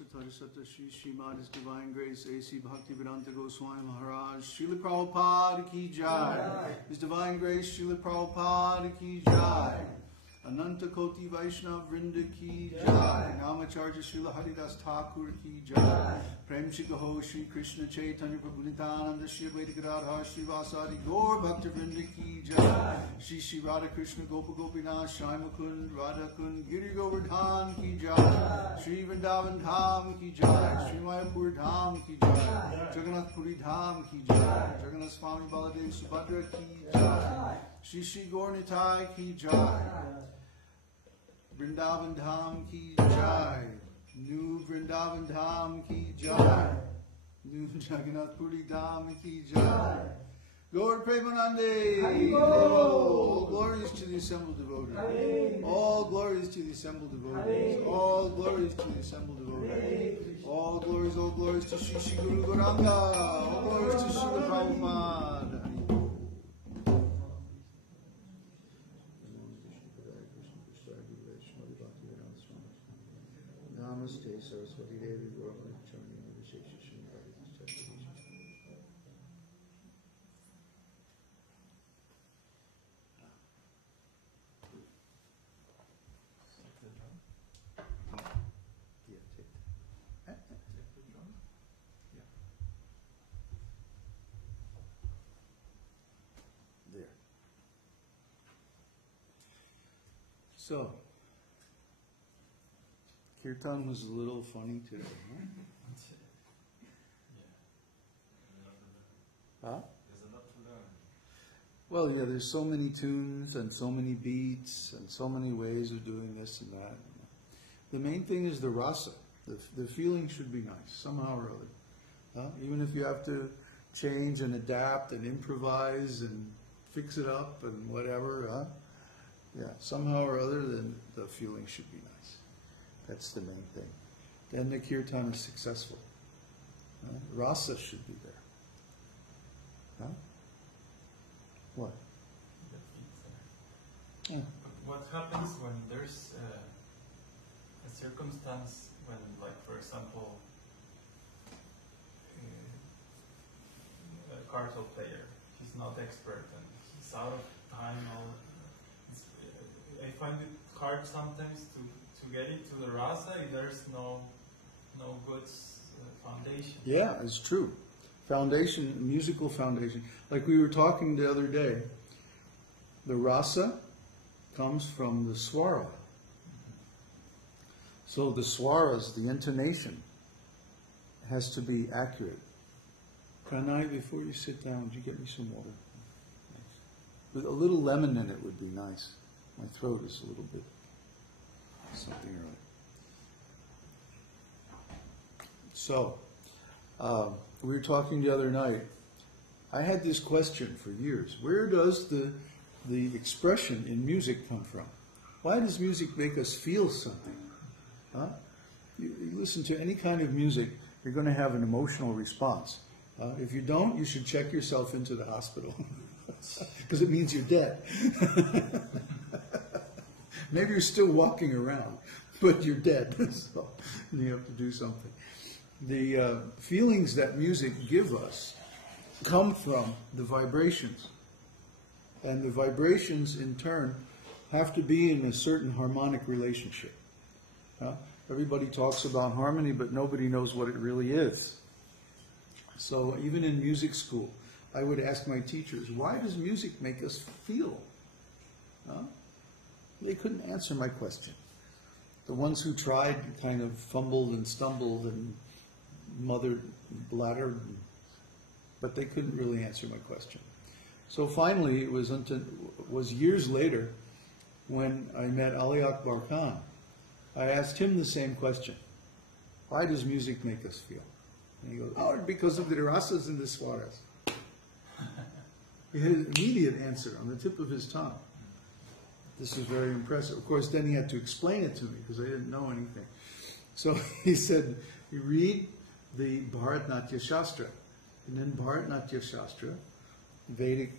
Sata Shri Srimad His Divine Grace A.C. Bhaktivedanta Goswami Maharaj Srila Prabhupada Ki Jai. His Divine Grace Srila Prabhupada Ki Jai. Ananta Koti Vaishnav Vrinda Ki Jai. Namacharya Srila Haridas Thakur Ki Jai. Prem Shikaho Shri Krishna Chaitanya Prabhu Nityananda Shri Advaita Gadadhar Shri Vasadi Gaur Bhakta Vrinda Ki Jai. Shri Shri Radha Krishna Gopa Gopinath Shai Mukund Radha Kund Giri Govardhan Ki Jai. Shri Vrindavan Dham Ki Jai. Shri Mayapur Dham Ki Jai. Jagannath Puri Dham Ki Jai. Jagannath Swami Baladev Subhadra Ki Jai. Shri Shri Gaur Nitai Ki Jai. Vrindavan Dham Ki Jai. New Vrindavan Dham Ki Jai. New Jagannath Puri Dham Ki Jai. Gaur Premanande. All glories to the assembled devotees. All glories to the assembled devotees. All glories to the assembled devotees. All glories to Shri Shri Guru Gauranga. All glories to Srila Prabhupada. Namaste Saraswati Devi Gauranga Charni Vishesha Shri There. So, Kirtan was a little funny today, huh? Huh? There's a lot to learn. Well, yeah, there's so many tunes and so many beats and so many ways of doing this and that. The main thing is the rasa. The feeling should be nice, somehow or other. Huh? Even if you have to change and adapt and improvise and fix it up and whatever, huh? Yeah, somehow or other, then the feeling should be nice. That's the main thing. Then the kirtan is successful. Rasa should be there. Huh? What? Yeah. What happens when there's a circumstance when, like, for example, a cartel player, he's not expert and he's out of time. I find it hard sometimes to get into the rasa if there's no good foundation. Yeah, it's true. Foundation, musical foundation. Like we were talking the other day, the rasa comes from the swara. So the swaras, the intonation, has to be accurate. Pranay, before you sit down, would you get me some water? Thanks. With a little lemon in it would be nice. My throat is a little bit something early. So, we were talking the other night. I had this question for years. Where does the expression in music come from? Why does music make us feel something? Huh? You listen to any kind of music, you're going to have an emotional response. If you don't, you should check yourself into the hospital. Because it means you're dead. Maybe you're still walking around, but you're dead. So you have to do something. The feelings that music gives us come from the vibrations. And the vibrations, in turn, have to be in a certain harmonic relationship. Everybody talks about harmony, but nobody knows what it really is. So even in music school, I would ask my teachers, why does music make us feel? They couldn't answer my question. The ones who tried kind of fumbled and stumbled and bladdered, but they couldn't really answer my question. So finally, it was years later when I met Ali Akbar Khan. I asked him the same question. Why does music make us feel? And he goes, oh, because of the rasas and the swaras. He had an immediate answer on the tip of his tongue. This was very impressive. Of course, then he had to explain it to me because I didn't know anything. So he said, you read the Bharatnatya Shastra. And then Bharatnatya Shastra, Vedic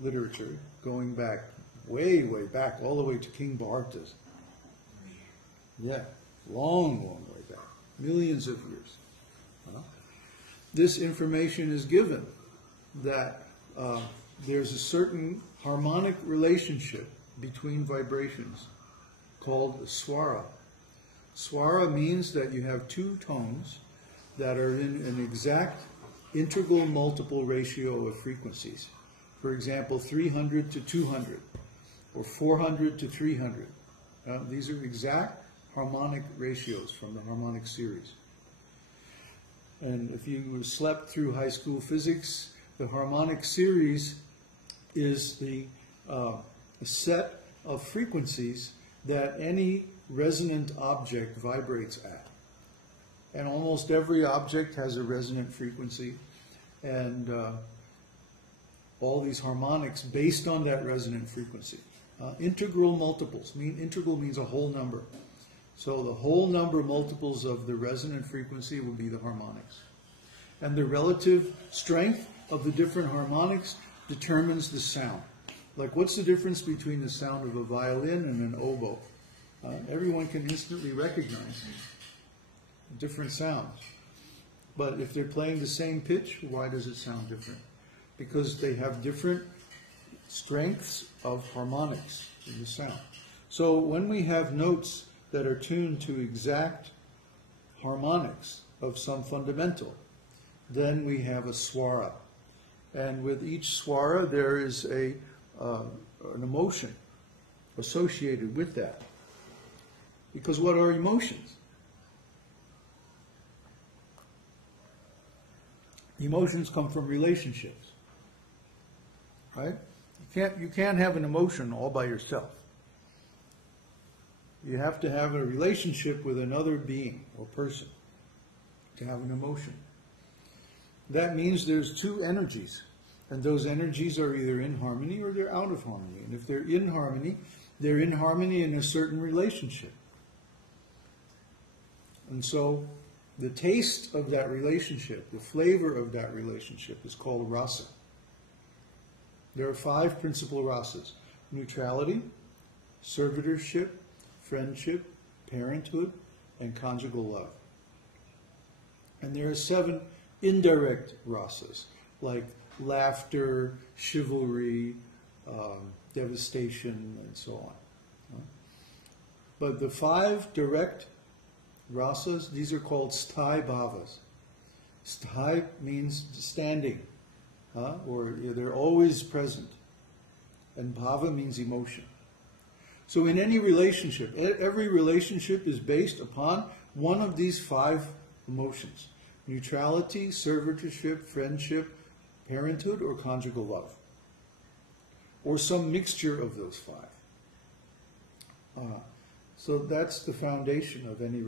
literature, going back, way, way back, all the way to King Bharata's. Yeah, long, long way back. millions of years. This information is given that there's a certain harmonic relationship between vibrations called swara. Swara means that you have two tones that are in an exact integral multiple ratio of frequencies. For example, 300 to 200, or 400 to 300. These are exact harmonic ratios from the harmonic series. And if you slept through high school physics, the harmonic series is the set of frequencies that any resonant object vibrates at. And almost every object has a resonant frequency, and all these harmonics based on that resonant frequency. Integral multiples. Integral means a whole number. So the whole number multiples of the resonant frequency will be the harmonics. And the relative strength of the different harmonics determines the sound. Like, what's the difference between the sound of a violin and an oboe? Everyone can instantly recognize different sounds. But if they're playing the same pitch, why does it sound different? Because they have different strengths of harmonics in the sound. So when we have notes that are tuned to exact harmonics of some fundamental, then we have a swara. And with each swara there is an emotion associated with that. Because what are emotions? Emotions come from relationships, right? You can't have an emotion all by yourself. You have to have a relationship with another being or person to have an emotion. That means there's two energies, and those energies are either in harmony or they're out of harmony. And if they're in harmony in a certain relationship. And so the taste of that relationship, the flavor of that relationship is called rasa. There are 5 principal rasas: neutrality, servitorship, friendship, parenthood, and conjugal love. And there are 7 indirect rasas, like laughter, chivalry, devastation, and so on. But the 5 direct rasas, these are called sthai bhavas. Sthai means standing, or they're always present. And bhava means emotion. So in any relationship, every relationship is based upon one of these 5 emotions: neutrality, servitorship, friendship, parenthood, or conjugal love. Or some mixture of those 5. So that's the foundation of any